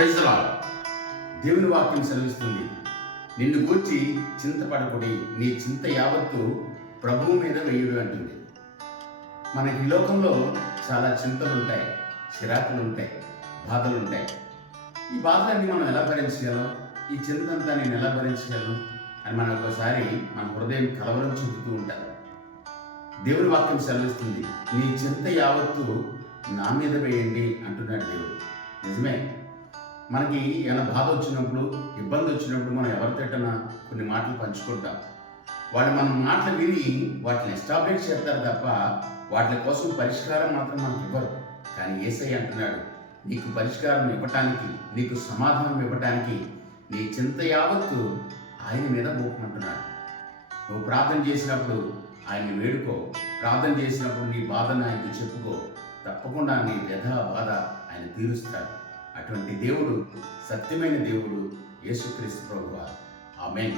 Praise the lord. దేవుని వాక్యం సెలవిస్తుంది, నిన్ను గూర్చి చింతపడకుడి, నీ చింత యావత్తు ప్రభువు మీద వేయుడు అంటుంది. మనకి ఈ లోకంలో చాలా చింతలు ఉంటాయి, చిరాకులు ఉంటాయి, బాధలు ఉంటాయి. ఈ బాధలన్నీ మనం ఎలా భరించగలం, ఈ చింత అంతా నేను ఎలా భరించగలను అని మనం ఒకసారి మన హృదయం కలవరం చెందుతూ ఉంటాం. దేవుని వాక్యం సెలవిస్తుంది, నీ చింత యావత్తు నా మీద వేయండి అంటున్నాడు దేవుడు. నిజమే, మనకి ఏమైనా బాధ వచ్చినప్పుడు, ఇబ్బంది వచ్చినప్పుడు మనం ఎవరితోటైనా కొన్ని మాటలు పంచుకుంటాం. వాళ్ళు మన మాటలు విని వాటిని ఎస్టాబ్లిష్ చేస్తారు తప్ప వాటి కోసం పరిష్కారం మాత్రం మనకు ఇవ్వరు. కానీ యేసయ్య అంటున్నాడు, నీకు పరిష్కారం ఇవ్వటానికి, నీకు సమాధానం ఇవ్వటానికి నీ చింత యావత్తు ఆయన మీద మోపమంటున్నాడు. నువ్వు ప్రార్థన చేసినప్పుడు ఆయన్ని వేడుకో, ప్రార్థన చేసినప్పుడు నీ బాధను ఆయనకు చెప్పుకో, తప్పకుండా నీ వ్యధ బాధ ఆయన తీరుస్తాడు. అటువంటి దేవుడు సత్యమైన దేవుడు యేసుక్రీస్తు ప్రభువు. ఆమేన్.